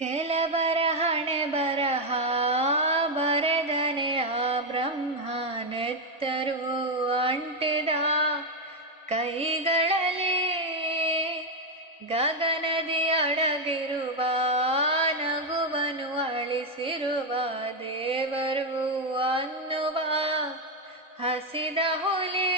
ಕೆಲವರ ಹಣೆ ಬರಹ ಬರೆದನೆಯ ಬ್ರಹ್ಮನೆತ್ತರು ಅಂಟಿದ ಕೈಗಳಲ್ಲಿ ಗಗನದಿ ಅಡಗಿರುವ ನಗುವನು ಅಳಿಸಿರುವ ದೇವರು ಅನ್ನುವ ಹಸಿದ ಹುಲಿ